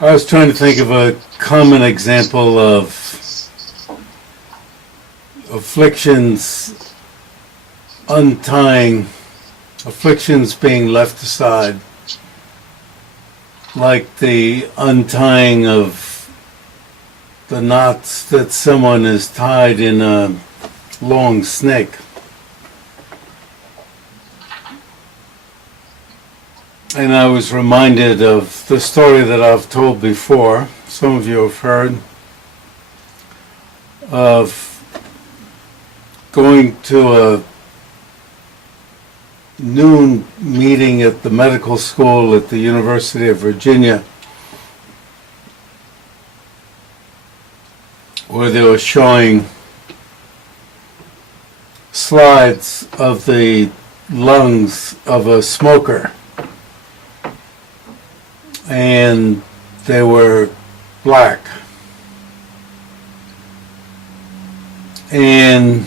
I was trying to think of a common example of afflictions untying, afflictions being left aside, like the untying of the knots that someone is tied in a long snake. And I was reminded of the story that I've told before, some of you have heard, of going to a noon meeting at the medical school at the University of Virginia, where they were showing slides of the lungs of a smoker. And they were black. And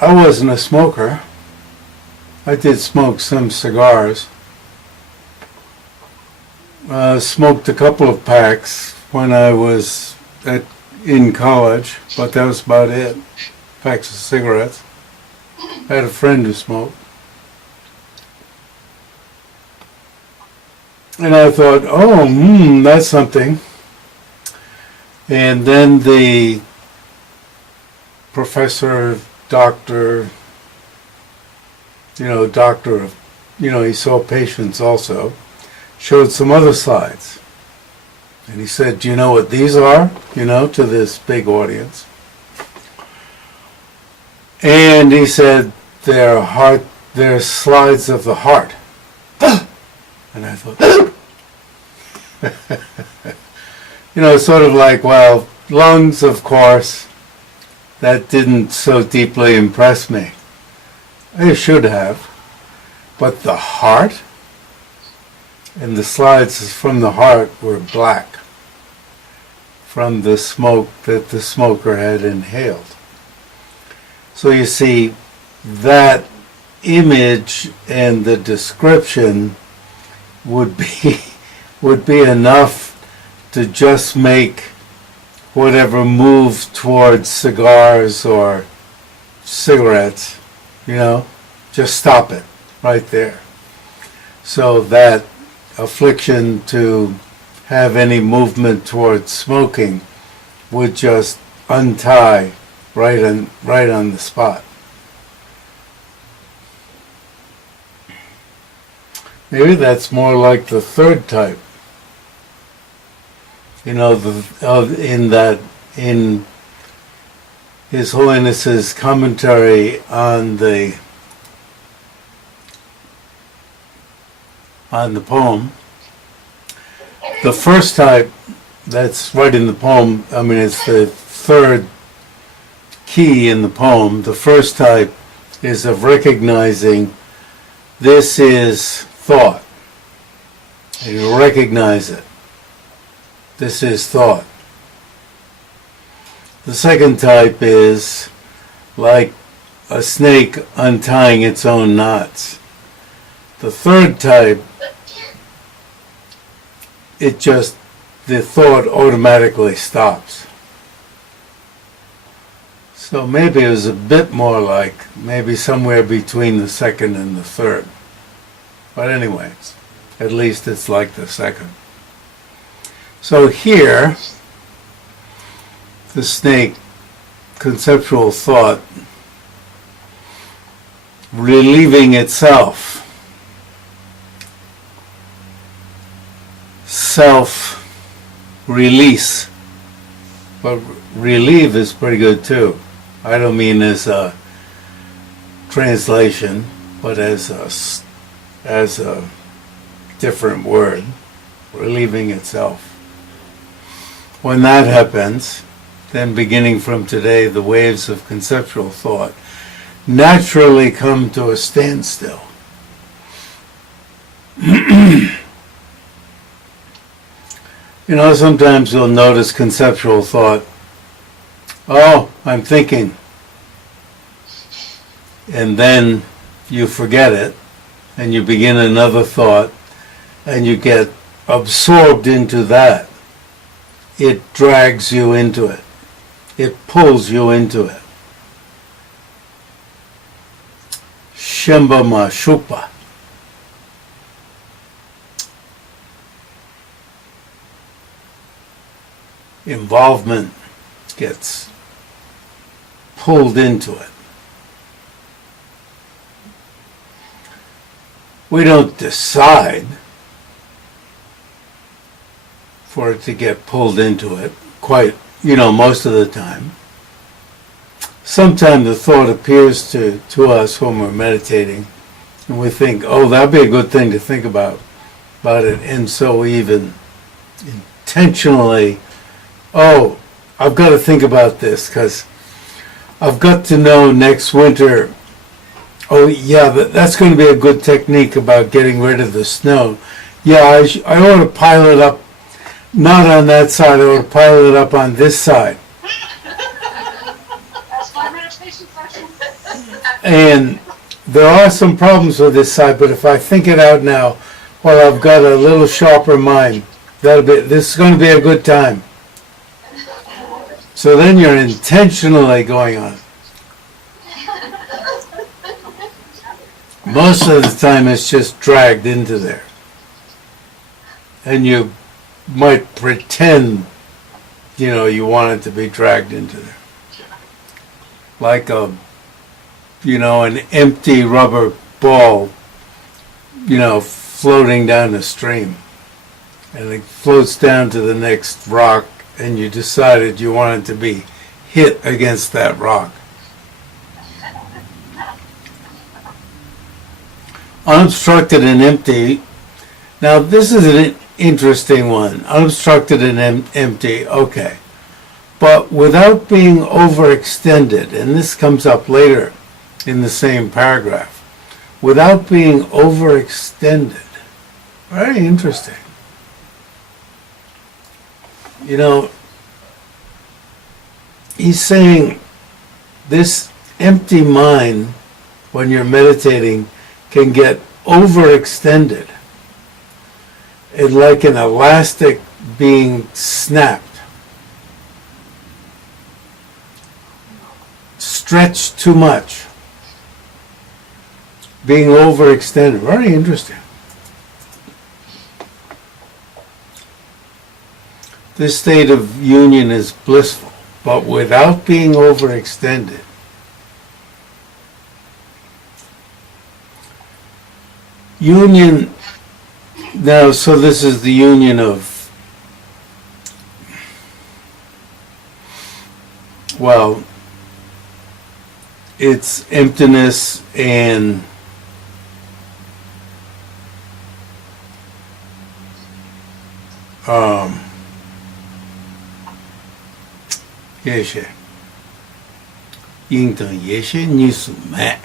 I wasn't a smoker. I did smoke some cigars. Smoked a couple of packs when I was in college, but that was about it. Packs of cigarettes. I had a friend who smoked. And I thought, oh, that's something. And then the professor, doctor of, he saw patients also, showed some other slides. And he said, do you know what these are? To this big audience. And he said, they're slides of the heart. And I thought, sort of like, well, lungs, of course, that didn't so deeply impress me. It should have. But the heart, and the slides from the heart were black from the smoke that the smoker had inhaled. So you see, that image and the description would be enough to just make whatever move towards cigars or cigarettes, just stop it right there. So that affliction to have any movement towards smoking would just untie right on the spot. Maybe that's more like the third type. In His Holiness's commentary on the poem, the first type that's right in the poem, it's the third key in the poem. The first type is of recognizing this is thought. And you recognize it. This is thought. The second type is like a snake untying its own knots. The third type, the thought automatically stops. So maybe it was a bit more like, maybe somewhere between the second and the third. But anyway, at least it's like the second. So here, the snake, conceptual thought, relieving itself, self-release. But relieve is pretty good too. I don't mean as a translation, but as a different word, relieving itself. When that happens, then beginning from today, the waves of conceptual thought naturally come to a standstill. Sometimes you'll notice conceptual thought, oh, I'm thinking, and then you forget it, and you begin another thought, and you get absorbed into that, it drags you into it. It pulls you into it. Shemba ma shupa. Involvement gets pulled into it. We don't decide for it to get pulled into it, quite, most of the time. Sometimes the thought appears to us when we're meditating, and we think, oh, that'd be a good thing to think about it, and so we even intentionally, oh, I've got to think about this, because I've got to know next winter, oh yeah, that's going to be a good technique about getting rid of the snow. Yeah, I ought to pile it up, not on that side, I ought to pile it up on this side. That's my meditation session. And there are some problems with this side, but if I think it out now, well, I've got a little sharper mind. This is going to be a good time. So then you're intentionally going on. Most of the time it's just dragged into there. And you might pretend, you want it to be dragged into there. Like an empty rubber ball, floating down the stream. And it floats down to the next rock, and you decided you wanted to be hit against that rock. Unobstructed and empty. Now this is an interesting one. Unobstructed and empty, okay. But without being overextended, and this comes up later in the same paragraph, without being overextended. Very interesting. He's saying this empty mind, when you're meditating, can get overextended. It's like an elastic being snapped. Stretched too much. Being overextended. Very interesting. This state of union is blissful, but without being overextended. Union, now, so this is the union of, well, it's emptiness and Yeshe. Yingdeng Yeshe Nisu Ma.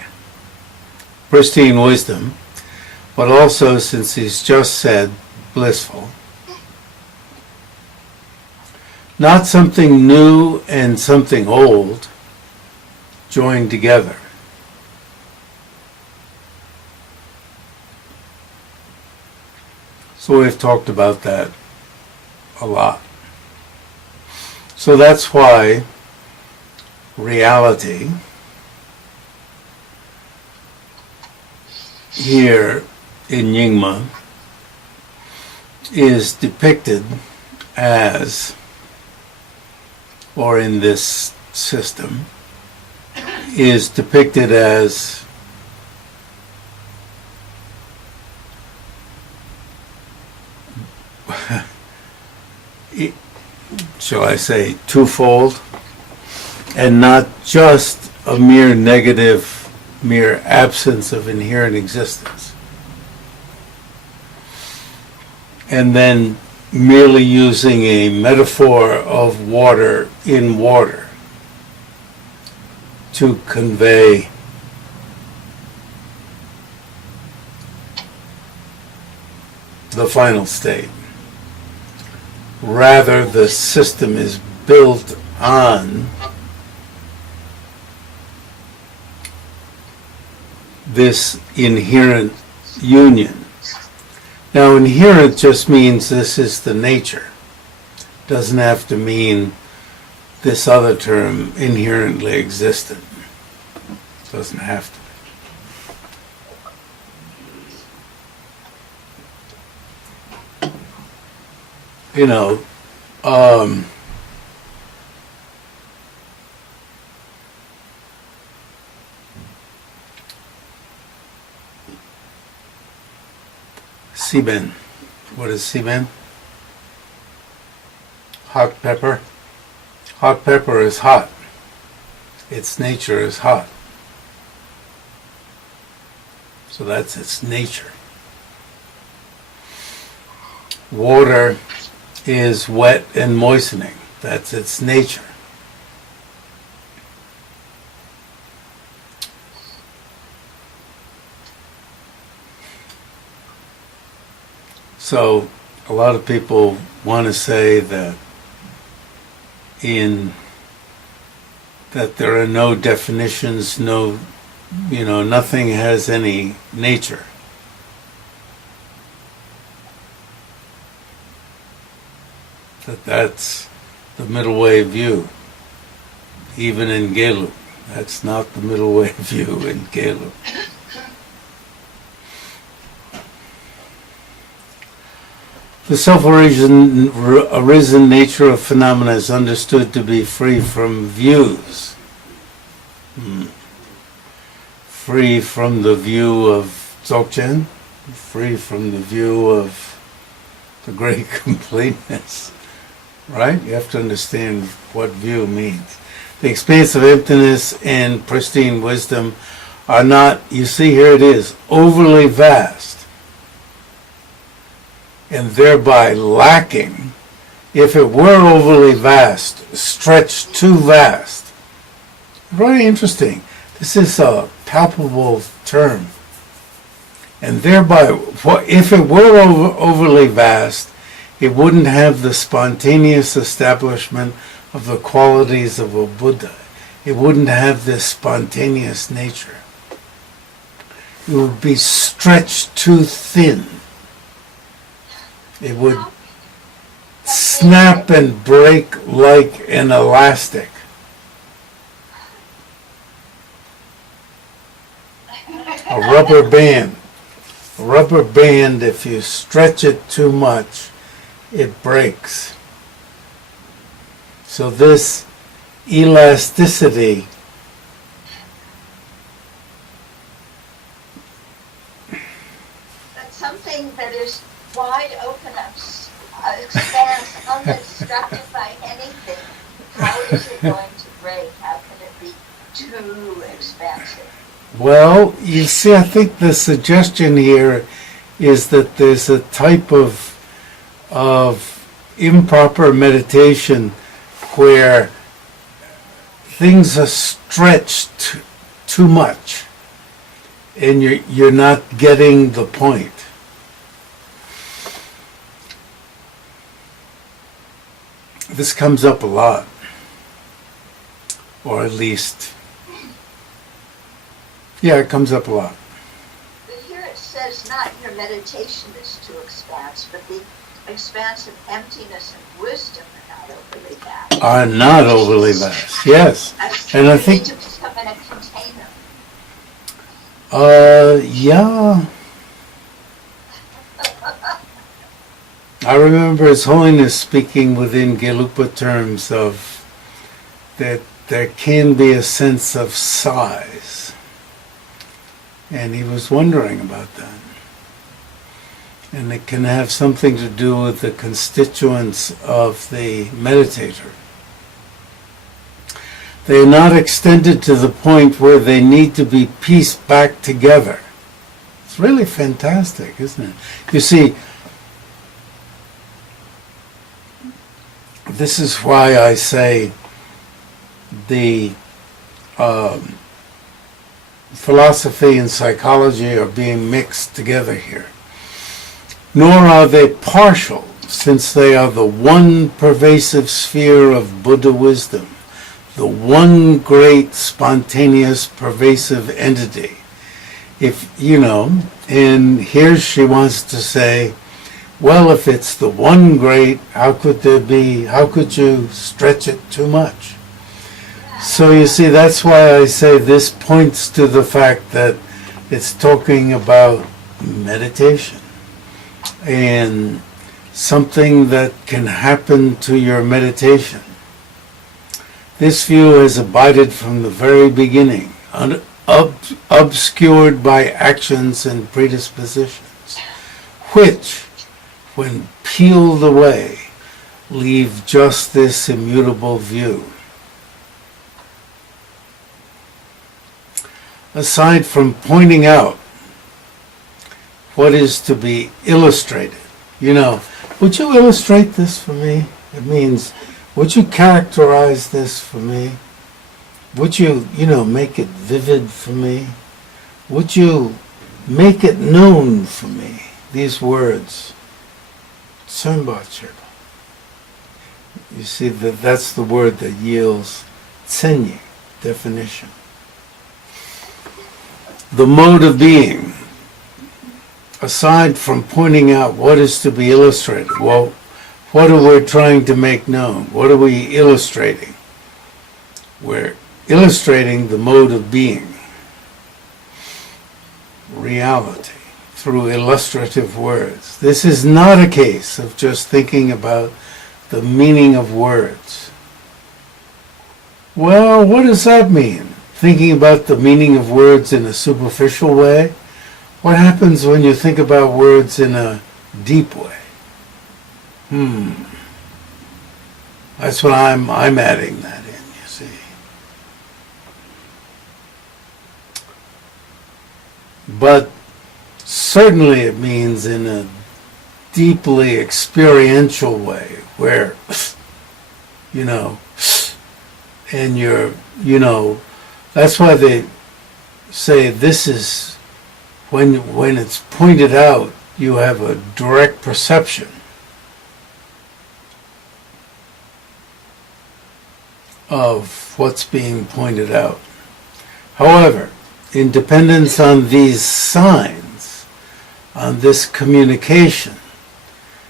Pristine wisdom, but also, since he's just said blissful, not something new and something old joined together. So we've talked about that a lot. So that's why reality here in Nyingma is depicted as, or in this system, is depicted as shall I say, twofold, and not just a mere negative, mere absence of inherent existence. And then merely using a metaphor of water in water to convey the final state. Rather, the system is built on this inherent union. Now, inherent just means this is the nature. Doesn't have to mean this other term, inherently existent. Doesn't have to. You know, Siben. What is Siben? Hot pepper. Hot pepper is hot. Its nature is hot. So that's its nature. Water is wet and moistening. That's its nature. So a lot of people want to say that that there are no definitions, nothing has any nature. That's the middle way view, even in Gelug. That's not the middle way view in Gelug. The self-arisen nature of phenomena is understood to be free from views. Free from the view of Dzogchen, free from the view of the great completeness. Right? You have to understand what view means. The expanse of emptiness and pristine wisdom are not, you see here it is, overly vast, and thereby lacking. If it were overly vast, stretched too vast. Very interesting. This is a palpable term. And thereby, if it were overly vast, it wouldn't have the spontaneous establishment of the qualities of a Buddha. It wouldn't have this spontaneous nature. It would be stretched too thin. It would snap and break like an elastic. A rubber band. A rubber band, if you stretch it too much, it breaks. So this elasticity that's something that is wide open, expanse, unobstructed by anything. How is it going to break? How can it be too expansive? Well, you see, I think the suggestion here is that there's a type of improper meditation where things are stretched too much and you're not getting the point. This comes up a lot, or at least, yeah, it comes up a lot. But here it says not your meditation is too expansive, but the expanse of emptiness and wisdom are not overly vast. Are not overly vast, yes. And I think, to become in a container. yeah. I remember His Holiness speaking within Gelugpa terms of that there can be a sense of size. And he was wondering about that. And it can have something to do with the constituents of the meditator. They are not extended to the point where they need to be pieced back together. It's really fantastic, isn't it? You see, this is why I say the philosophy and psychology are being mixed together here. Nor are they partial, since they are the one pervasive sphere of Buddha wisdom, the one great spontaneous pervasive entity. If, and here she wants to say, Well, if it's the one great, how could you stretch it too much? So you see, that's why I say this points to the fact that it's talking about meditation and something that can happen to your meditation. This view has abided from the very beginning, obscured by actions and predispositions, which, when peeled away, leave just this immutable view. Aside from pointing out what is to be illustrated, would you illustrate this for me? It means, would you characterize this for me? Would you, make it vivid for me? Would you make it known for me, these words? Sangpo. You see, that's the word that yields tsenyi, definition. The mode of being, aside from pointing out what is to be illustrated, well, what are we trying to make known? What are we illustrating? We're illustrating the mode of being, reality, through illustrative words. This is not a case of just thinking about the meaning of words. Well, what does that mean? Thinking about the meaning of words in a superficial way? What happens when you think about words in a deep way? That's what I'm adding that in, you see. But certainly it means in a deeply experiential way where, and that's why they say this is, when it's pointed out, you have a direct perception of what's being pointed out. However, in dependence on these signs, on this communication,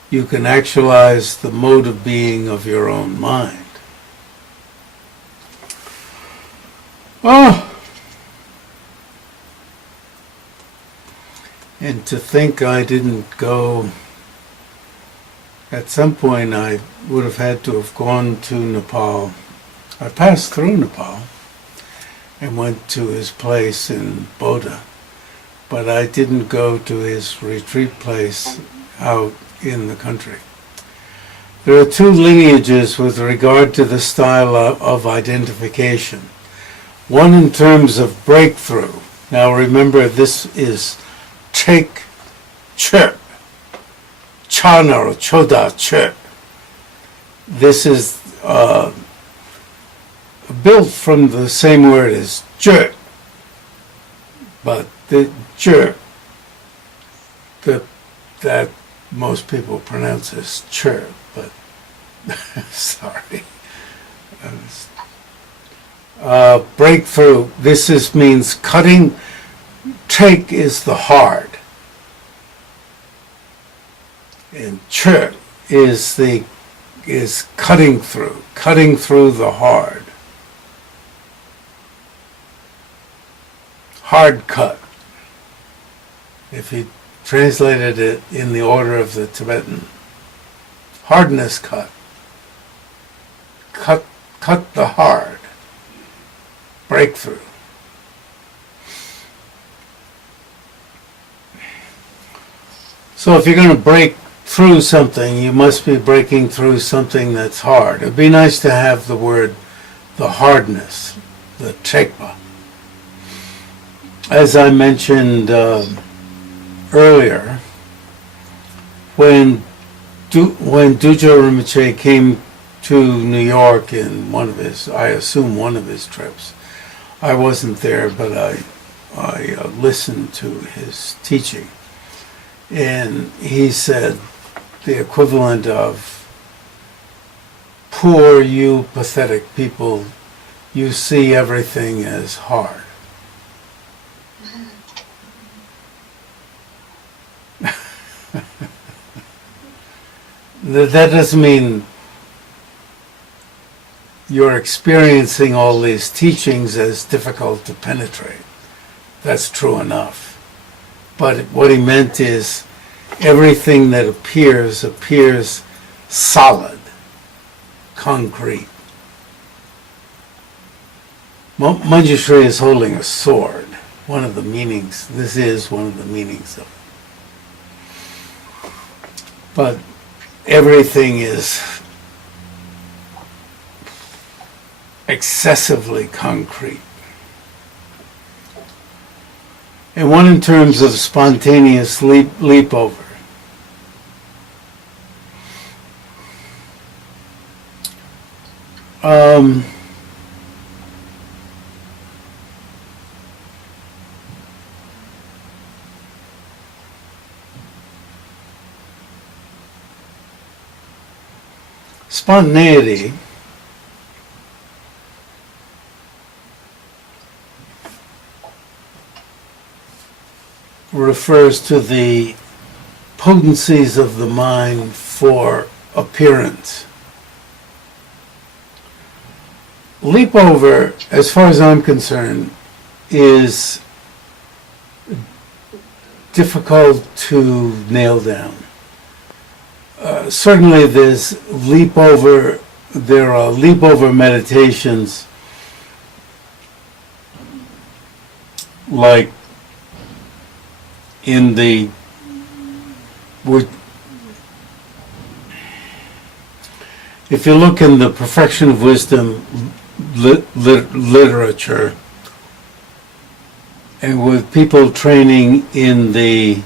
you can actualize the mode of being of your own mind. And to think I didn't go, at some point I would have had to have gone to Nepal. I passed through Nepal and went to his place in Bodha, but I didn't go to his retreat place out in the country. There are two lineages with regard to the style of identification. One in terms of breakthrough. Now remember, this is Chek Che, Chana or Choda Che. This is built from the same word as Je, but the Je, that most people pronounce as Che, but sorry. Breakthrough, means cutting. Take is the hard, and Che is cutting through the hard. Hard cut. If you translated it in the order of the Tibetan, hardness cut. Cut the hard. Breakthrough. So if you're going to break through something, you must be breaking through something that's hard. It'd be nice to have the word, the hardness, the tekpa. As I mentioned earlier, when Dujo Rinpoche came to New York in one of his trips, I wasn't there, but I listened to his teaching. And he said the equivalent of, poor you pathetic people, you see everything as hard. That doesn't mean you're experiencing all these teachings as difficult to penetrate. That's true enough. But what he meant is everything that appears solid, concrete. Manjushri is holding a sword. One of the meanings, this is one of the meanings of it. But everything is excessively concrete. And one in terms of spontaneous leapover. Spontaneity refers to the potencies of the mind for appearance. Leapover, as far as I'm concerned, is difficult to nail down. Certainly there are leapover meditations like in the if you look in the Perfection of Wisdom literature, and with people training in the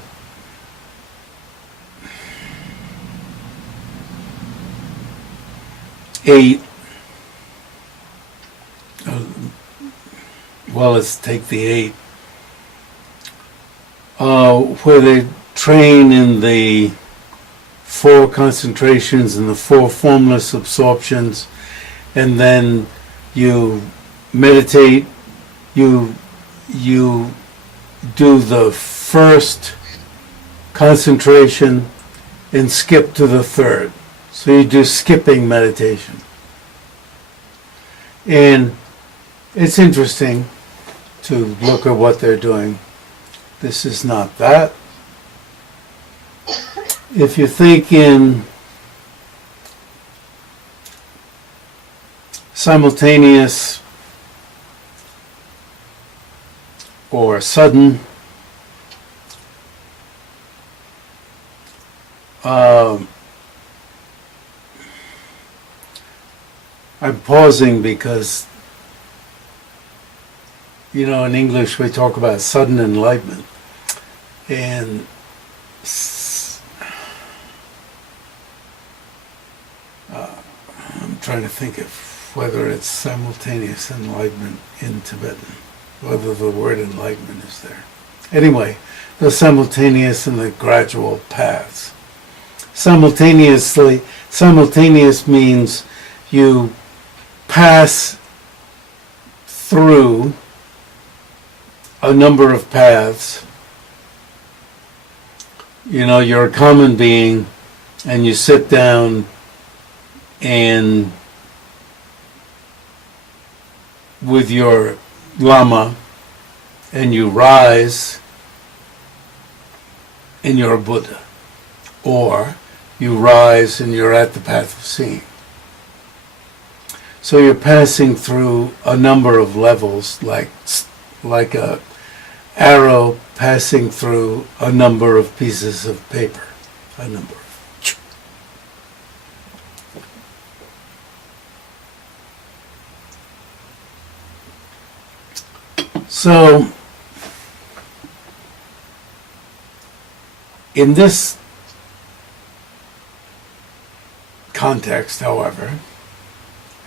eight, well, let's take the eight, where they train in the four concentrations and the four formless absorptions, and then you meditate, you do the first concentration and skip to the third. So you do skipping meditation. And it's interesting to look at what they're doing. This is not that. If you think in simultaneous or sudden, I'm pausing because, in English we talk about sudden enlightenment, and I'm trying to think of whether it's simultaneous enlightenment in Tibetan, whether the word enlightenment is there. Anyway, the simultaneous and the gradual paths. Simultaneous means you pass through a number of paths. You're a common being, and you sit down and with your Lama, and you rise, and you're a Buddha. Or you rise and you're at the path of seeing. So you're passing through a number of levels, like a arrow passing through a number of pieces of paper, a number of. So in this context, however,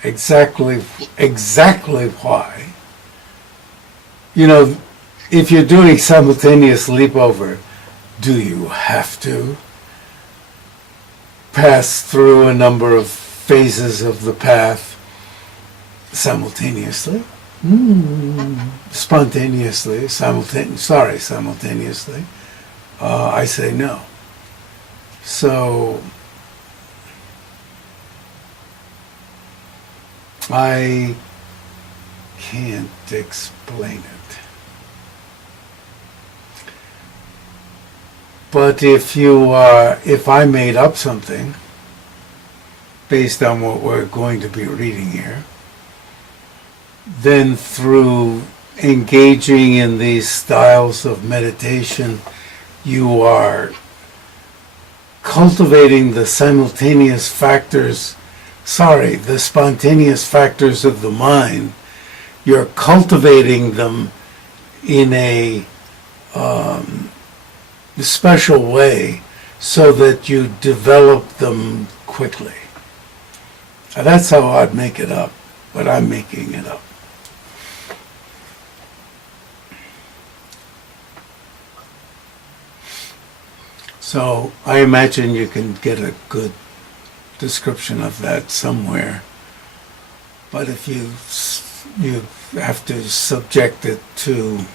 exactly why, if you're doing simultaneous leapover, do you have to pass through a number of phases of the path simultaneously? Spontaneously, simultaneously. I say no. So I can't explain it. But if I made up something based on what we're going to be reading here, then through engaging in these styles of meditation, you are cultivating the spontaneous factors of the mind. You're cultivating them in a special way so that you develop them quickly. Now, that's how I'd make it up, but I'm making it up. So I imagine you can get a good description of that somewhere. But if you have to subject it to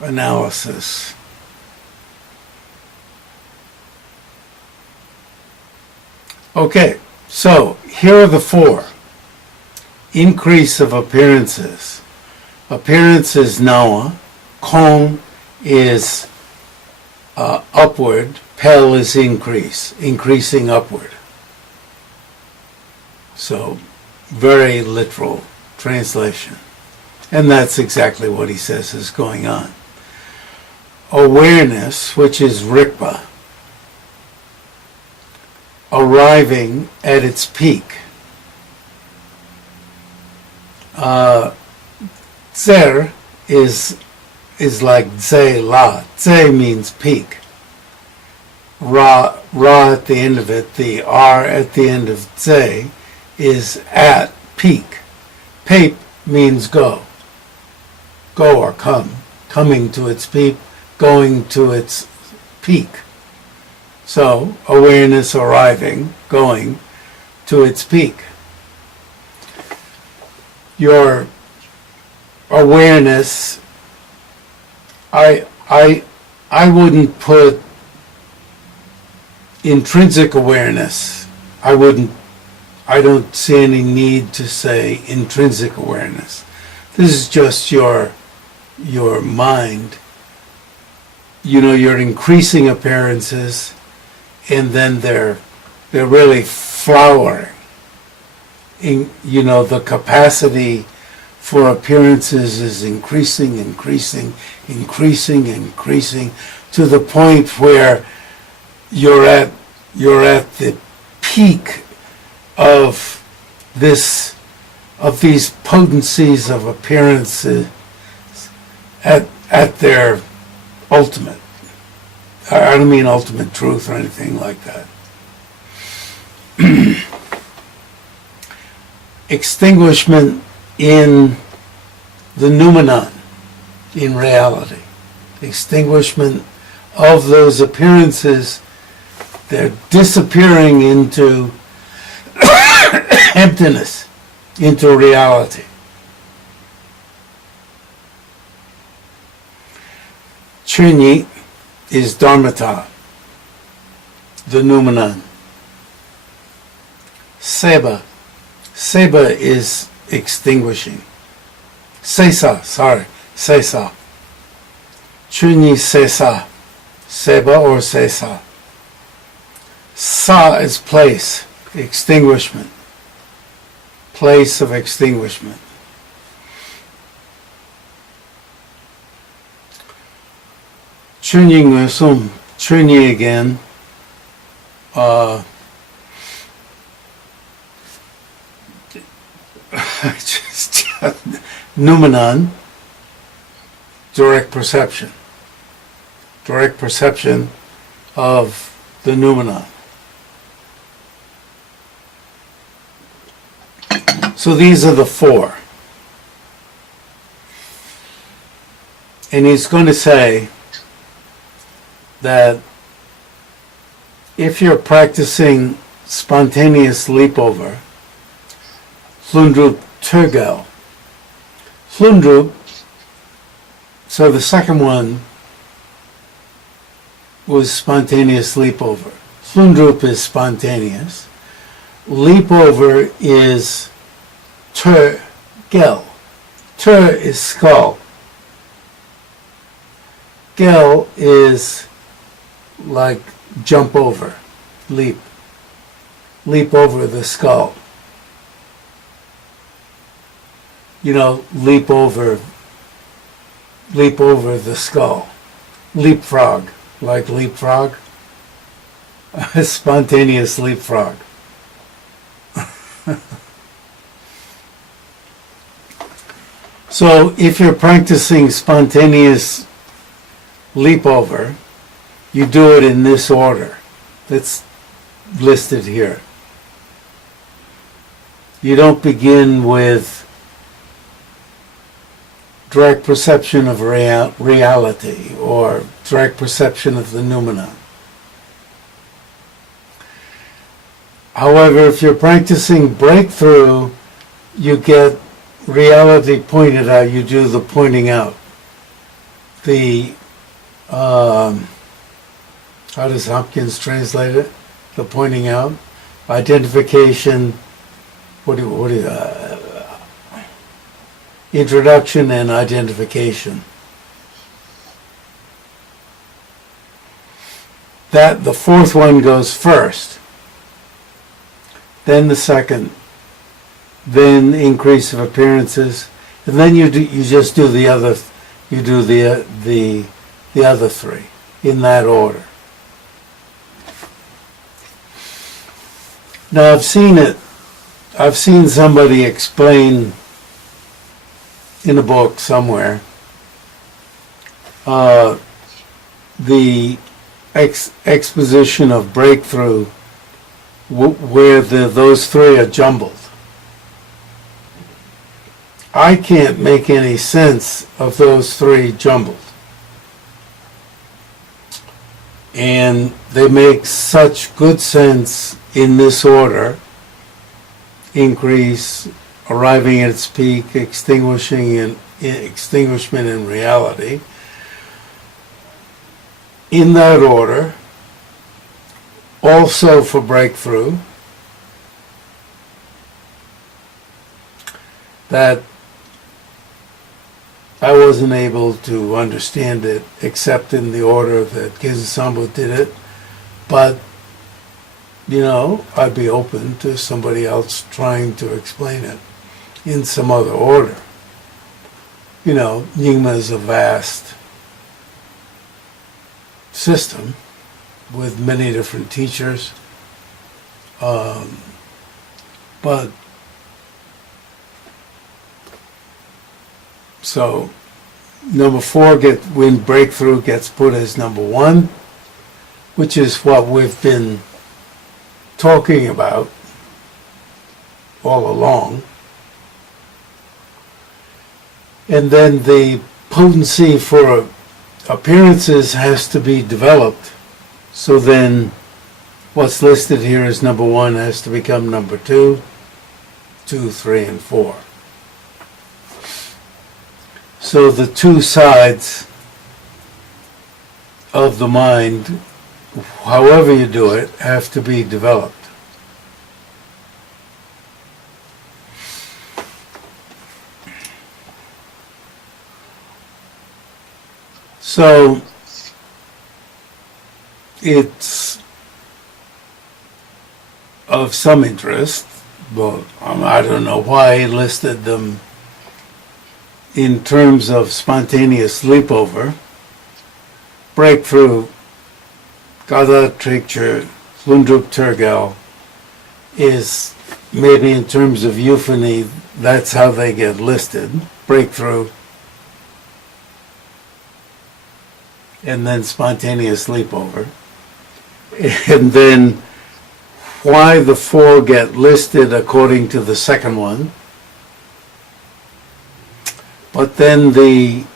analysis. Okay, so here are the four. Increase of appearances. Appearance is nawa. Kong is upward. Pel is increase. Increasing upward. So, very literal translation. And that's exactly what he says is going on. Awareness, which is rikpa, arriving at its peak. Tser is like Tse La. Tse means peak. Ra at the end of it, the R at the end of Tse is at peak. Pape means go. Go or come. Coming to its peak, going to its peak. So, awareness arriving, going to its peak. Your awareness, I wouldn't put intrinsic awareness. I don't see any need to say intrinsic awareness. This is just your mind. You know, you're increasing appearances, and then they're really flowering. The capacity for appearances is increasing to the point where you're at the peak of these potencies of appearances at their ultimate. I don't mean ultimate truth or anything like that. Extinguishment in the noumenon, in reality. Extinguishment of those appearances, they're disappearing into emptiness, into reality. Chunyi is dharmata, the noumenon. Seba is extinguishing. Sesa. Chunyi sesa. Seba or sesa. Sa is place, extinguishment. Place of extinguishment. Chunyi ngusum. Chunyi again. Noumenon, direct perception of the noumenon. So these are the four. And he's going to say that if you're practicing spontaneous leapover, Flundrup Turgel. Flundrup, so the second one was spontaneous leapover. Flundrup is spontaneous. Leapover is Ter, gel. Ter is skull. Gel is like jump over, leap. Leap over the skull. You know, leap over the skull. Leapfrog, like leapfrog. A spontaneous leapfrog. So if you're practicing spontaneous leapover, you do it in this order that's listed here. You don't begin with direct perception of reality or direct perception of the noumena. However, if you're practicing breakthrough, you get reality pointed out, you do the pointing out. The, how does Hopkins translate it? The pointing out. Identification, introduction and identification. That, the fourth one goes first, then the second, then increase of appearances, and then you just do the other, you do the other three in that order. Now I've seen somebody explain in a book somewhere the exposition of breakthrough where those three are jumbled. I can't make any sense of those three jumbled. And they make such good sense in this order: increase, arriving at its peak, extinguishment in reality. In that order, also for breakthrough, that I wasn't able to understand it except in the order that Sangpo did it, but you know, I'd be open to somebody else trying to explain it in some other order. You know, Nyingma is a vast system with many different teachers, but so number 4 when breakthrough gets put as number 1, which is what we've been talking about all along. And then the potency for appearances has to be developed. So then what's listed here as number 1 has to become number 2, 2, 3, and 4. So the two sides of the mind, however you do it, have to be developed. So it's of some interest, but I don't know why he listed them in terms of spontaneous leapover. Breakthrough, Gada Trikcher, Lundrup Turgel, is maybe in terms of euphony, that's how they get listed. Breakthrough, and then spontaneous leapover. And then why the 4 get listed according to the second one. But then he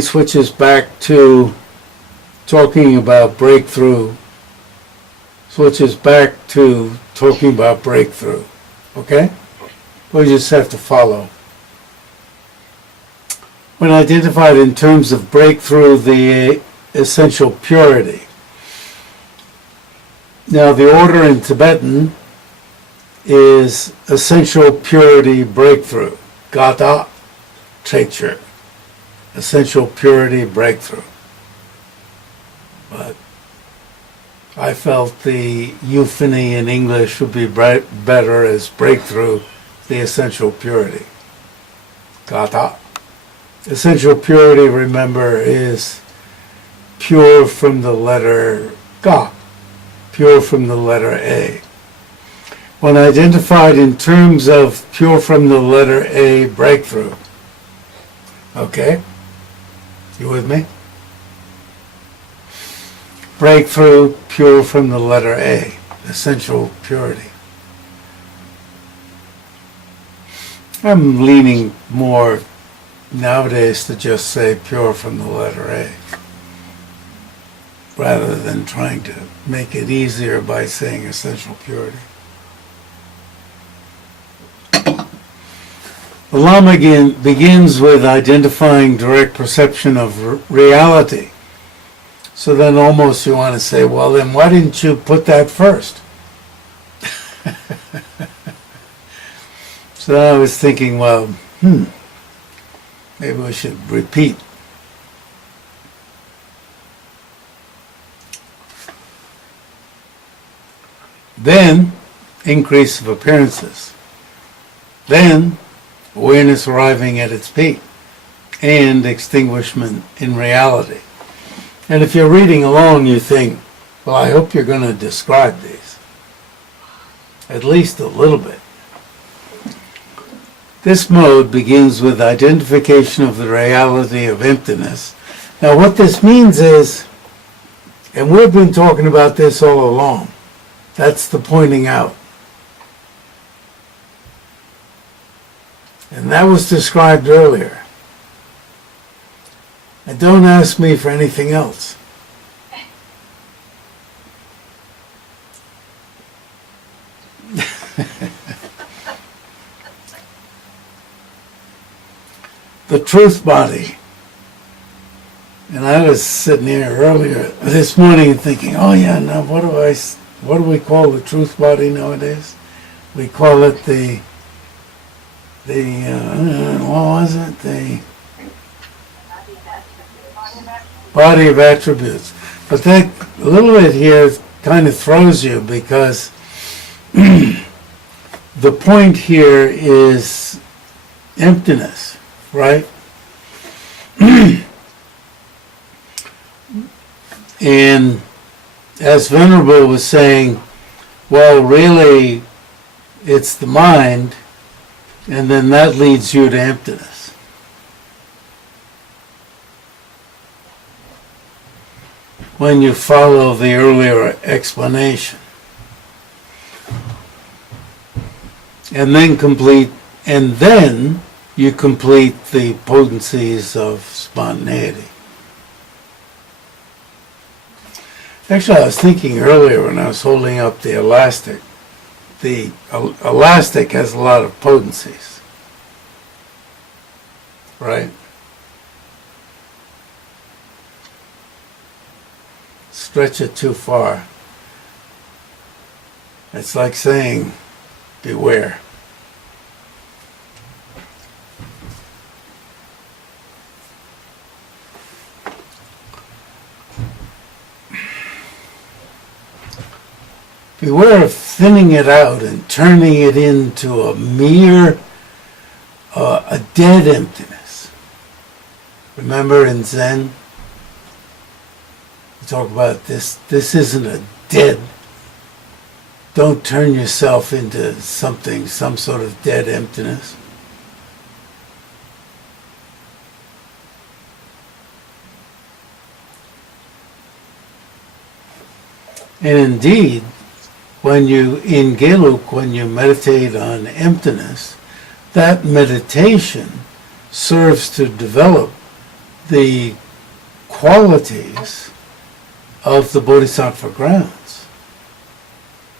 switches back to talking about breakthrough, okay? We just have to follow. When identified in terms of breakthrough, the essential purity. Now the order in Tibetan is essential purity breakthrough. Gata teacher. Essential purity breakthrough. But I felt the euphony in English would be better as breakthrough, the essential purity. Gata. Essential purity, remember, is pure from the letter Ga, pure from the letter A. When identified in terms of pure from the letter A breakthrough. Okay? You with me? Breakthrough, pure from the letter A, essential purity. I'm leaning more nowadays to just say pure from the letter A, rather than trying to make it easier by saying essential purity. The Lama begins with identifying direct perception of reality. So then almost you want to say, well then why didn't you put that first? So I was thinking, well, maybe we should repeat. Then, increase of appearances. Then, awareness arriving at its peak. And extinguishment in reality. And if you're reading along, you think, well, I hope you're going to describe these. At least a little bit. This mode begins with identification of the reality of emptiness. Now what this means is, and we've been talking about this all along, that's the pointing out. And that was described earlier. And don't ask me for anything else. The truth body. And I was sitting here earlier this morning thinking, oh yeah, now what do we call the truth body nowadays? We call it the what was it? The body of attributes. But that a little bit here kind of throws you because the point here is emptiness, right? And as Venerable was saying, well, really, it's the mind, and then that leads you to emptiness. When you follow the earlier explanation. And then you complete the potencies of spontaneity. Actually, I was thinking earlier when I was holding up the elastic has a lot of potencies, right? Stretch it too far. It's like saying, beware. Beware of thinning it out and turning it into a mere, a dead emptiness. Remember in Zen, we talk about this isn't a dead, don't turn yourself into something, some sort of dead emptiness. And indeed, when you, in Geluk, when you meditate on emptiness, that meditation serves to develop the qualities of the Bodhisattva grounds.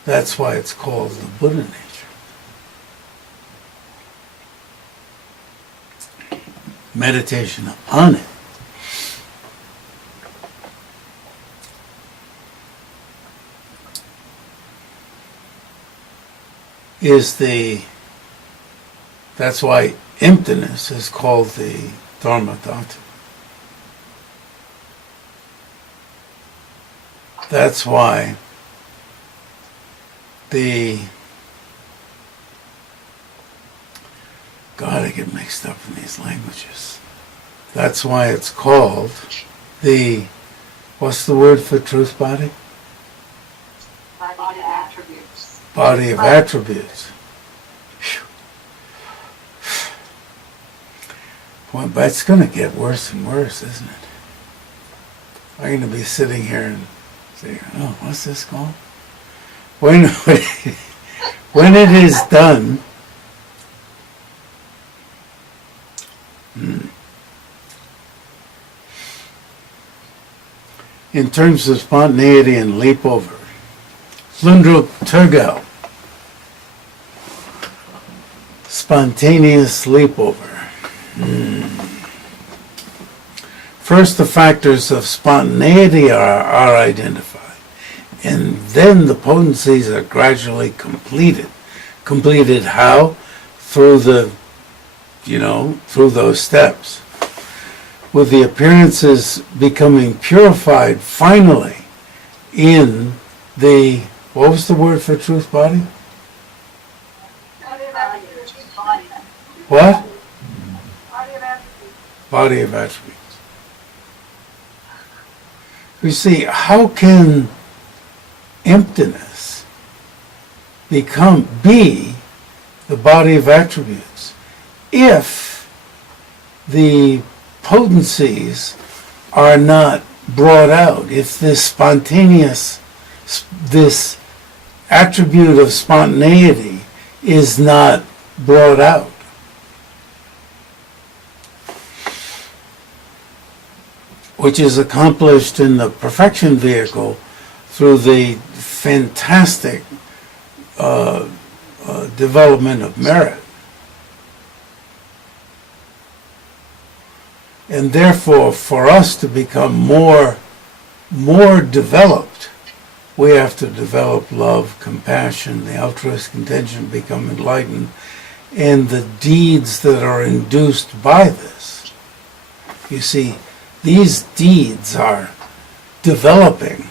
That's why it's called the Buddha nature. Meditation on it. is that's why emptiness is called the Dharma Dhatu. That's why God, I get mixed up in these languages. That's why it's called what's the word for truth body? Body of attributes. Body of attributes. Phew. Well, but it's going to get worse and worse, isn't it? I'm going to be sitting here and saying, oh, what's this called? When it is done, in terms of spontaneity and leapover, Lundrup Turgal, spontaneous leapover. First, the factors of spontaneity are identified, and then the potencies are gradually completed. Completed how? Through through those steps. With the appearances becoming purified finally in what was the word for truth body? Body of attributes. Body. What? Body of attributes. Body of attributes. You see, how can emptiness be the body of attributes if the potencies are not brought out, if this attribute of spontaneity is not brought out? Which is accomplished in the perfection vehicle through the fantastic development of merit. And therefore, for us to become more developed, we have to develop love, compassion, the altruistic intention, become enlightened, and the deeds that are induced by this. You see, these deeds are developing.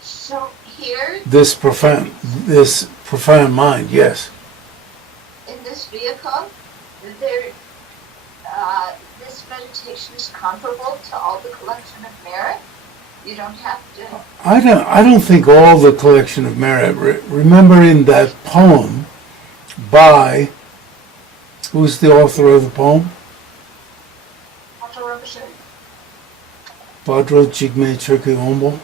So here, This profound mind, yes. in this vehicle, this meditation is comparable to all the collection of merit. You don't have to. I don't think all the collection of merit. Remember in that poem by, who's the author of the poem? Bhadra Jigme Chirki Ombo.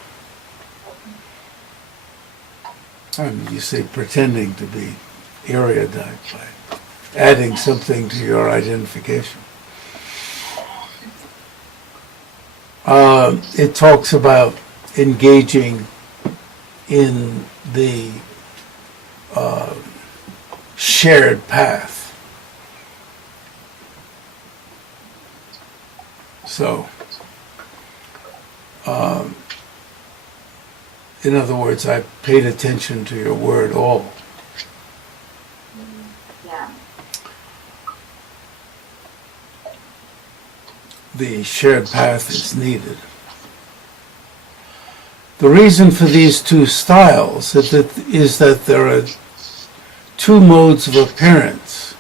I mean, you say pretending to be erudite by adding something to your identification. It talks about engaging in the shared path. So, in other words, I paid attention to your word all. Yeah. The shared path is needed. The reason for these two styles is that there are two modes of appearance.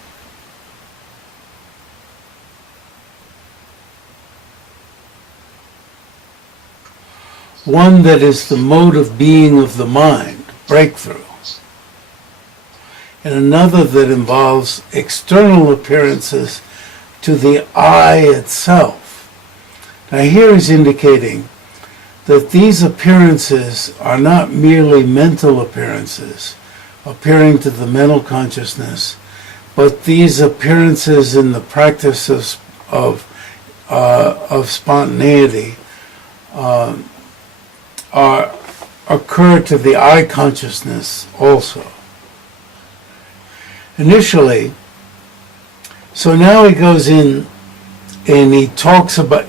One that is the mode of being of the mind, breakthrough, and another that involves external appearances to the I itself. Now here is indicating that these appearances are not merely mental appearances, appearing to the mental consciousness, but these appearances in the practice of spontaneity occur to the I consciousness also. Initially, so now he goes in and he talks about,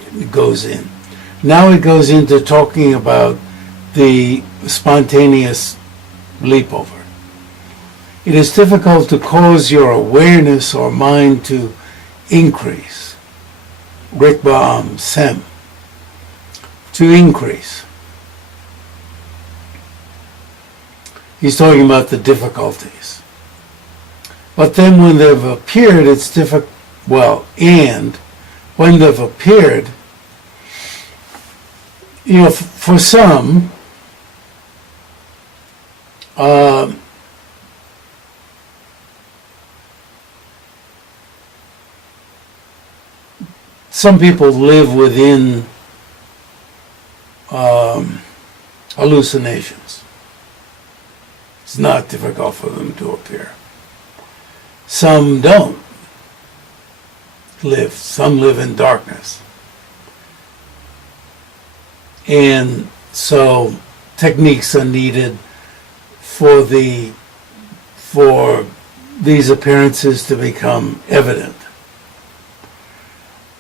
Now it goes into talking about the spontaneous leapover. It is difficult to cause your awareness or mind to increase. Rikba'am sem. To increase. He's talking about the difficulties. But then when they've appeared, it's difficult. Well, and when they've appeared, you know, for some, some people live within hallucinations. It's not difficult for them to appear. Some don't live. Some live in darkness. And so techniques are needed for these appearances to become evident.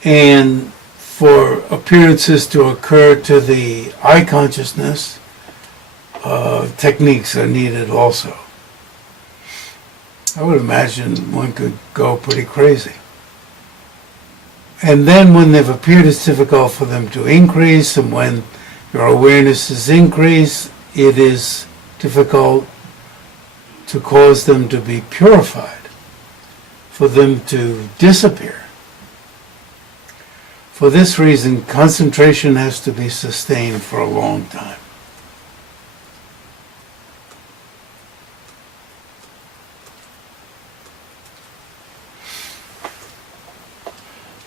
And for appearances to occur to the eye consciousness, techniques are needed also. I would imagine one could go pretty crazy. And then when they've appeared, it's difficult for them to increase, and when your awareness is increased, it is difficult to cause them to be purified, for them to disappear. For this reason, concentration has to be sustained for a long time.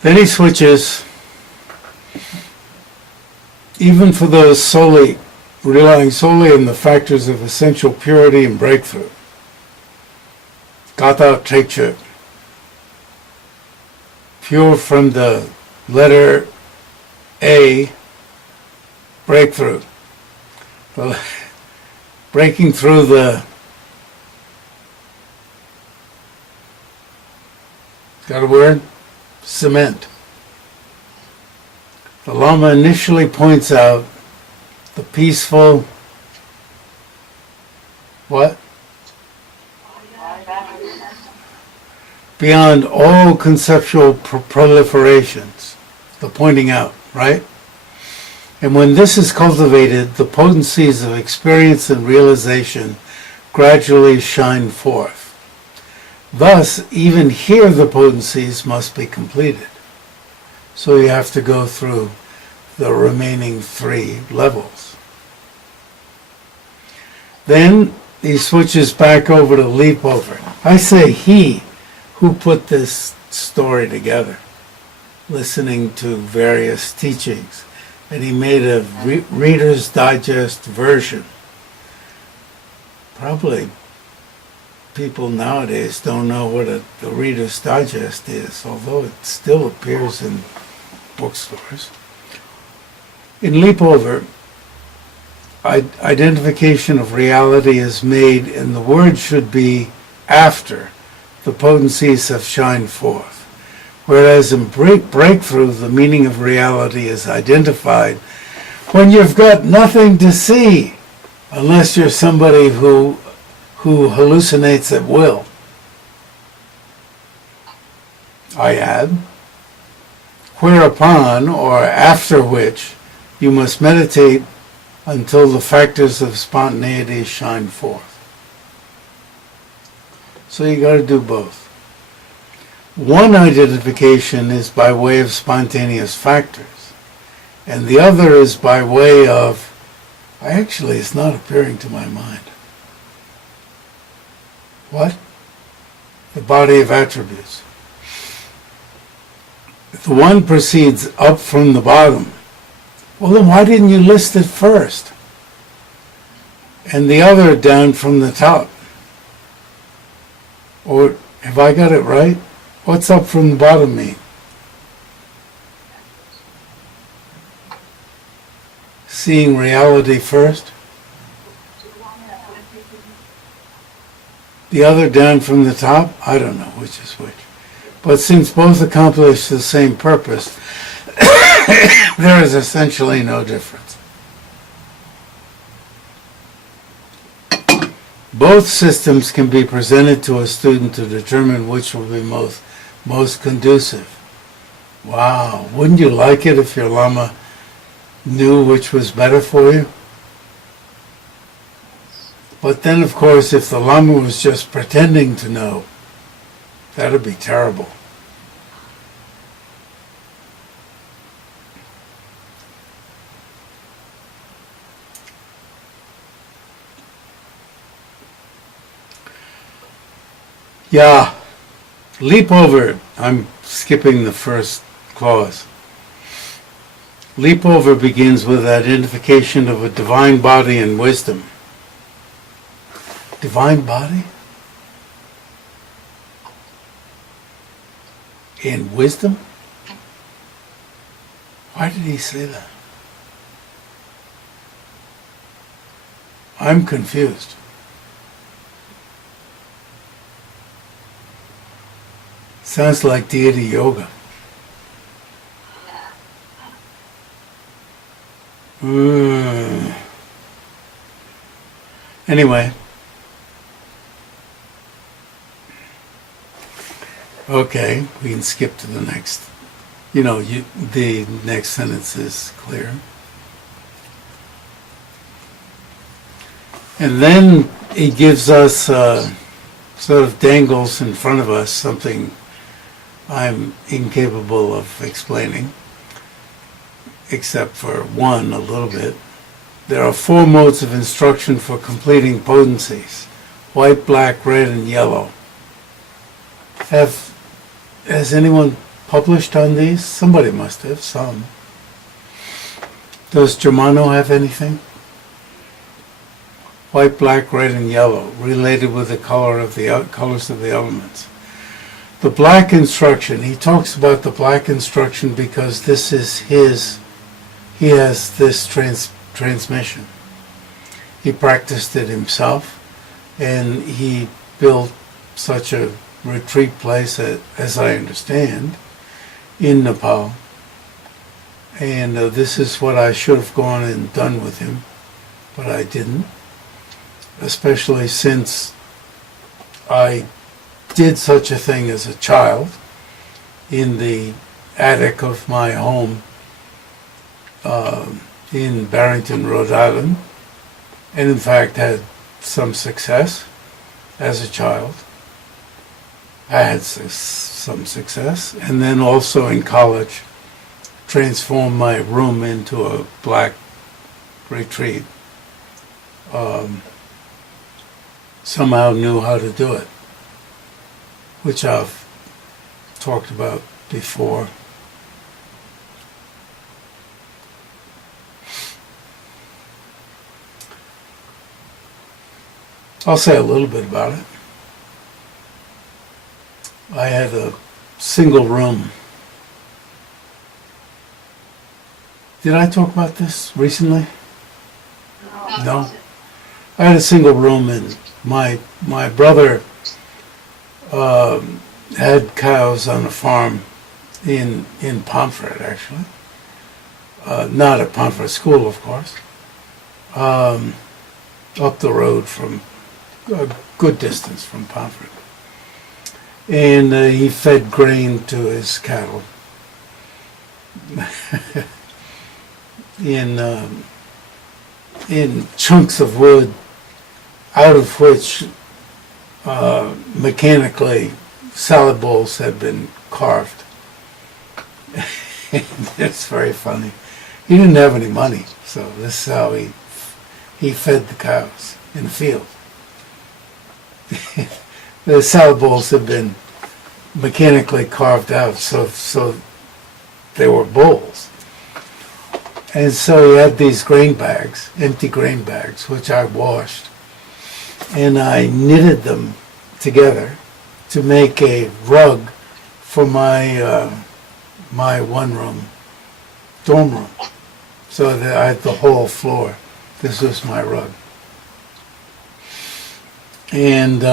Then he switches, even for those relying solely on the factors of essential purity and breakthrough. Gata Trekche, pure from the letter A, breakthrough. Breaking through the, got a word? Cement. The Lama initially points out the peaceful, what? Beyond all conceptual proliferations, the pointing out, right? And when this is cultivated, the potencies of experience and realization gradually shine forth. Thus, even here the potencies must be completed. So you have to go through the remaining 3 levels. Then he switches back over to leapover. I say he who put this story together, listening to various teachings, and he made a Reader's Digest version. Probably people nowadays don't know what the Reader's Digest is, although it still appears in bookstores. In leapover, identification of reality is made, and the word should be after the potencies have shined forth. Whereas in breakthrough, the meaning of reality is identified when you've got nothing to see, unless you're somebody who hallucinates at will. I add, whereupon or after which you must meditate until the factors of spontaneity shine forth. So you got to do both. One identification is by way of spontaneous factors, and the other is by way of, actually it's not appearing to my mind. What? The body of attributes. If the one proceeds up from the bottom, well then why didn't you list it first? And the other down from the top. Or have I got it right? What's up from the bottom mean? Seeing reality first? The other down from the top? I don't know which is which. But since both accomplish the same purpose, there is essentially no difference. Both systems can be presented to a student to determine which will be most conducive. Wow, wouldn't you like it if your Lama knew which was better for you? But then, of course, if the Lama was just pretending to know, that'd be terrible. Yeah, leapover. I'm skipping the first clause. Leapover begins with identification of a divine body and wisdom. Divine body? And wisdom? Why did he say that? I'm confused. Sounds like deity yoga. Anyway. Okay, we can skip to the next. The next sentence is clear. And then he gives us, sort of dangles in front of us something I'm incapable of explaining, except for one a little bit. There are 4 modes of instruction for completing potencies: white, black, red, and yellow. Has anyone published on these? Somebody must have, some. Does Germano have anything? White, black, red, and yellow, related with the colors of the elements. The black instruction, he talks about the black instruction because this is he has this transmission. He practiced it himself, and he built such a retreat place, as I understand, in Nepal. And this is what I should have gone and done with him, but I didn't, especially since I did such a thing as a child in the attic of my home in Barrington, Rhode Island, and in fact had some success as a child. I had some success, and then also in college transformed my room into a black retreat. Somehow knew how to do it, which I've talked about before. I'll say a little bit about it. I had a single room. Did I talk about this recently? No. I had a single room, and my brother had cows on a farm in Pomfret, actually. Not at Pomfret School, of course. Up the road from a good distance from Pomfret. And he fed grain to his cattle in chunks of wood, out of which mechanically salad bowls had been carved. It's very funny. He didn't have any money, so this is how he fed the cows in the field. The salad bowls had been mechanically carved out, so they were bowls. And so he had these grain bags, empty grain bags, which I washed, and I knitted them together to make a rug for my my one-room dorm room, so that I had the whole floor. This was my rug. And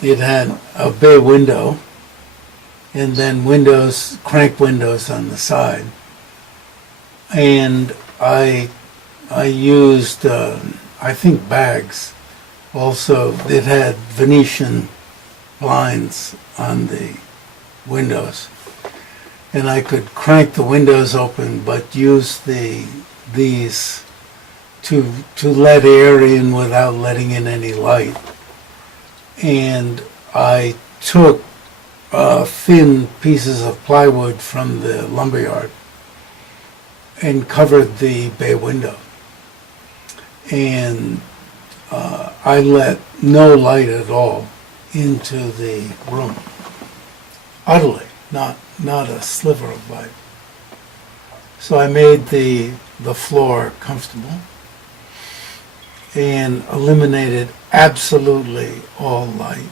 it had a bay window and then windows, crank windows on the side. And I used, I think, bags. Also, it had Venetian blinds on the windows. And I could crank the windows open, but use these to let air in without letting in any light. And I took thin pieces of plywood from the lumberyard and covered the bay window. And I let no light at all into the room. Utterly, not a sliver of light. So I made the floor comfortable and eliminated absolutely all light.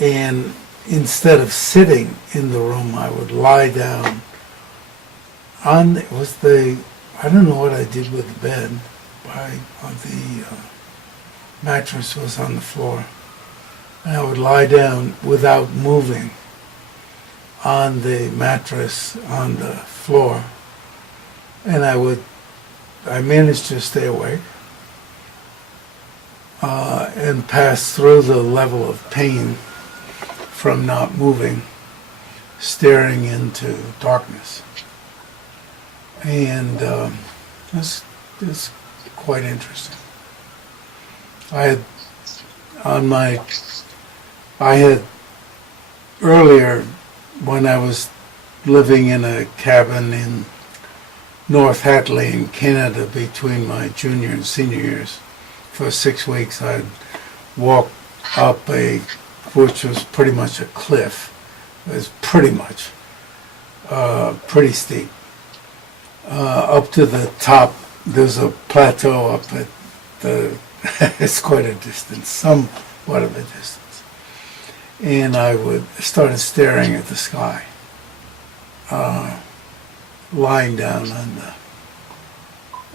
And instead of sitting in the room, I would lie down on I don't know what I did with the bed. The mattress was on the floor. And I would lie down without moving on the mattress on the floor. And I managed to stay awake and pass through the level of pain from not moving, staring into darkness. And it's quite interesting. I had earlier, when I was living in a cabin in North Hatley in Canada between my junior and senior years, for 6 weeks I'd walk up which was pretty much a cliff. It was pretty much, pretty steep. Up to the top, there's a plateau up at it's quite a distance, somewhat of a distance. And I started staring at the sky, lying down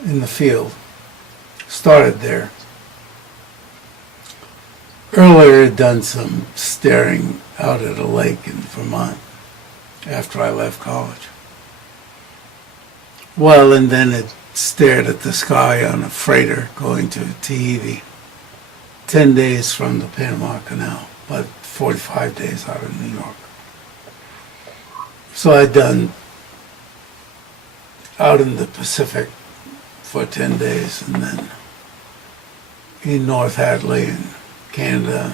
in the field. Started there. Earlier, I'd done some staring out at a lake in Vermont after I left college. Well, and then it stared at the sky on a freighter going to Tahiti, 10 days from the Panama Canal, but 45 days out of New York. So I'd done out in the Pacific for 10 days, and then in North Hatley in Canada,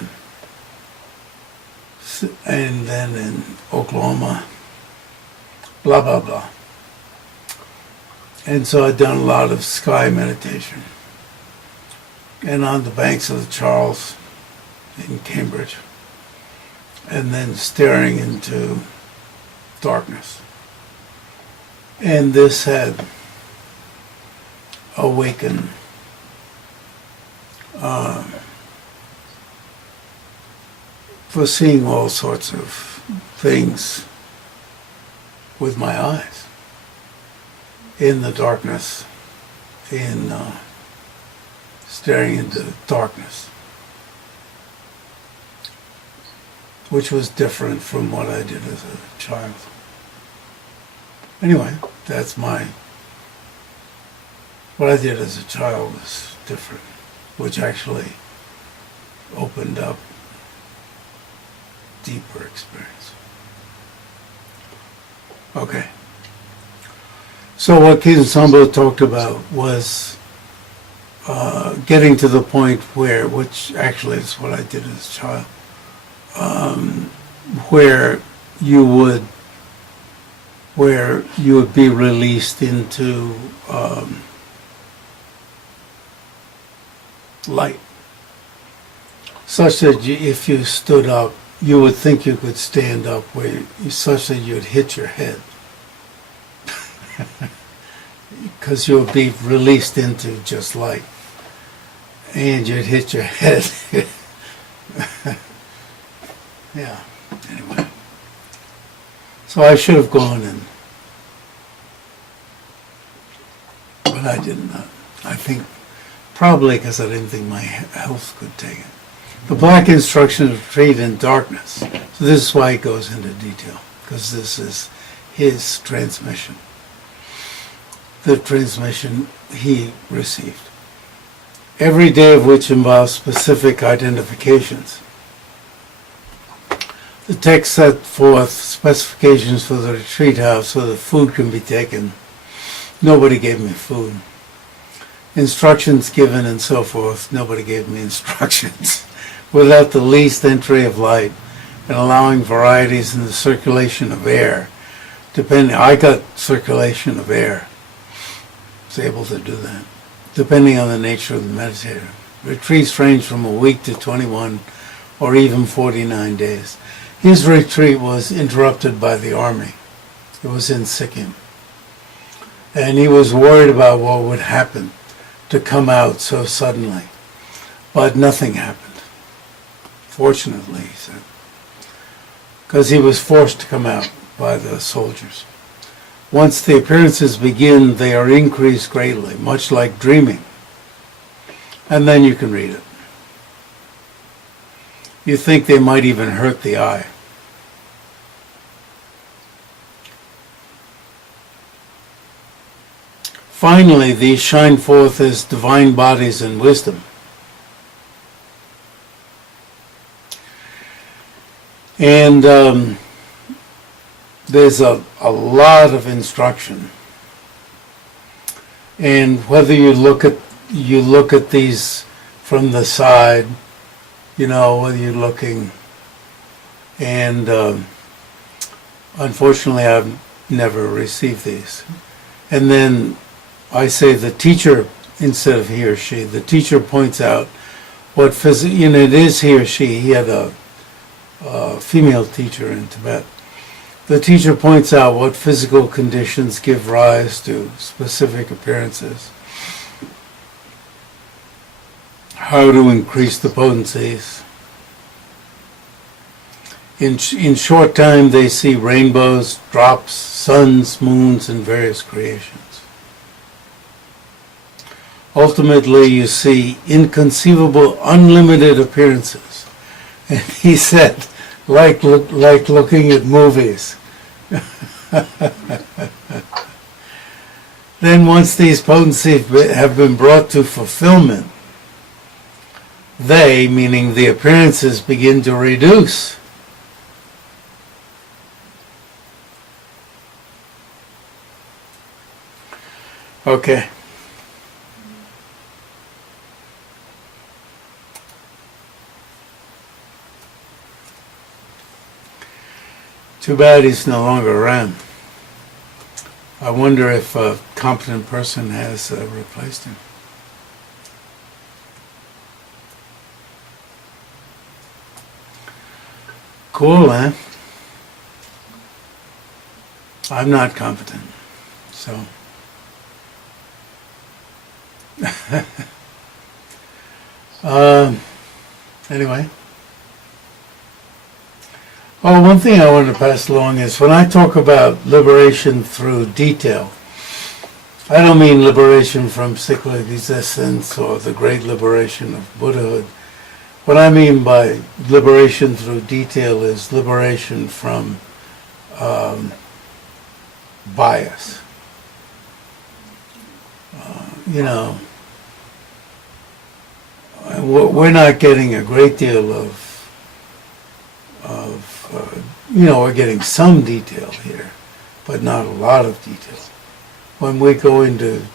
and then in Oklahoma, blah, blah, blah. And so I'd done a lot of sky meditation. And on the banks of the Charles in Cambridge. And then staring into darkness. And this had awakened for seeing all sorts of things with my eyes. In the darkness, in staring into darkness, which was different from what I did as a child. Anyway, what I did as a child was different, which actually opened up deeper experience. Okay. So what Sangpo talked about was getting to the point which actually is what I did as a child, where you would be released into light, such that if you stood up, you would think you could stand up, such that you'd hit your head. Because you'll be released into just light, and you'd hit your head. Yeah, anyway. So I should have gone but I did not. I think probably because I didn't think my health could take it. The black instructions retreat in darkness. So this is why he goes into detail, because this is his transmission. The transmission he received. Every day of which involves specific identifications. The text set forth specifications for the retreat house so that food can be taken. Nobody gave me food. Instructions given and so forth. Nobody gave me instructions. Without the least entry of light and allowing varieties in the circulation of air. I got circulation of air. I was able to do that, depending on the nature of the meditator. Retreats range from a week to 21 or even 49 days. His retreat was interrupted by the army. It was in Sikkim. And he was worried about what would happen to come out so suddenly. But nothing happened. Fortunately, he said. Because he was forced to come out by the soldiers. Once the appearances begin, they are increased greatly, much like dreaming. And then you can read it. You think they might even hurt the eye. Finally, these shine forth as divine bodies and wisdom. And there's a lot of instruction. And whether you look at these from the side, whether you're looking, and unfortunately I've never received these. And then I say the teacher, instead of he or she, the teacher points out what it is he or she. He had a female teacher in Tibet. The teacher points out what physical conditions give rise to specific appearances, how to increase the potencies. In short time, they see rainbows, drops, suns, moons, and various creations. Ultimately, you see inconceivable, unlimited appearances. And he said, like looking at movies. Then once these potencies have been brought to fulfillment, they, meaning the appearances, begin to reduce. Okay. Too bad he's no longer around. I wonder if a competent person has replaced him. Cool, eh? I'm not competent, so. Anyway. Oh, one thing I wanted to pass along is when I talk about liberation through detail, I don't mean liberation from cyclic existence or the great liberation of Buddhahood. What I mean by liberation through detail is liberation from bias. We're not getting a great deal of we're getting some detail here, but not a lot of detail. When we go into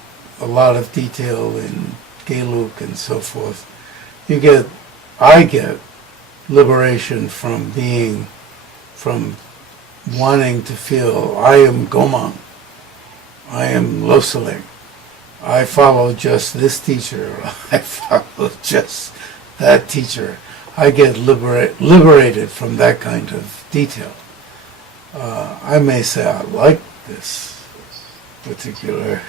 a lot of detail in Geluk and so forth, I get liberation from wanting to feel I am Gomang, I am Loseling, I follow just this teacher, or I follow just that teacher. I get liberated from that kind of detail. I may say I like this particular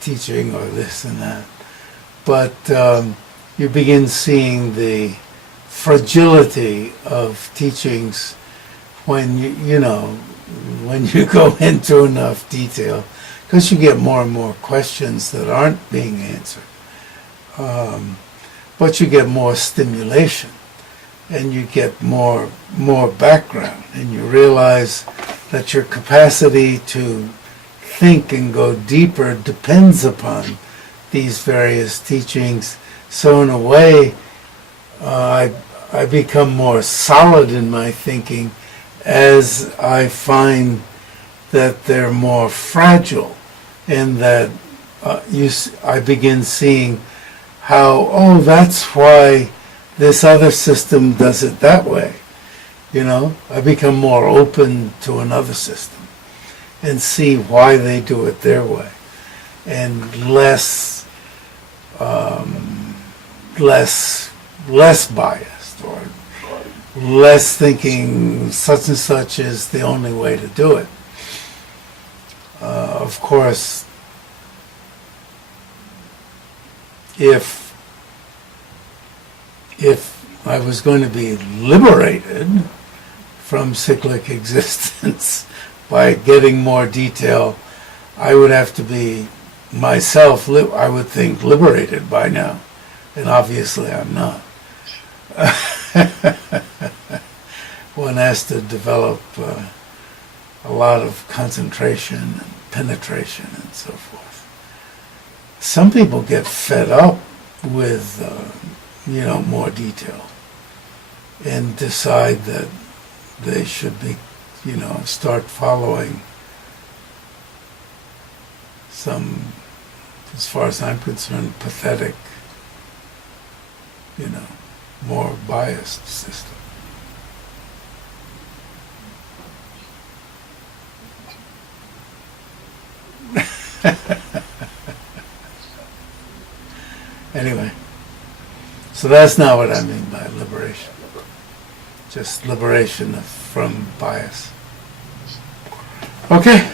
teaching or this and that, but you begin seeing the fragility of teachings when when you go into enough detail, because you get more and more questions that aren't being answered. but you get more stimulation, and you get more background, and you realize that your capacity to think and go deeper depends upon these various teachings. So in a way, I become more solid in my thinking as I find that they're more fragile, and that I begin seeing how, oh, that's why this other system does it that way. I become more open to another system and see why they do it their way, and less biased, or less thinking such and such is the only way to do it. Of course, if I was going to be liberated from cyclic existence by getting more detail, I would have to be myself, I would think, liberated by now. And obviously I'm not. One has to develop a lot of concentration and penetration and so forth. Some people get fed up with more detail and decide that they should be, start following some, as far as I'm concerned, pathetic, more biased system. Anyway, so that's not what I mean by liberation. Just liberation from bias. Okay.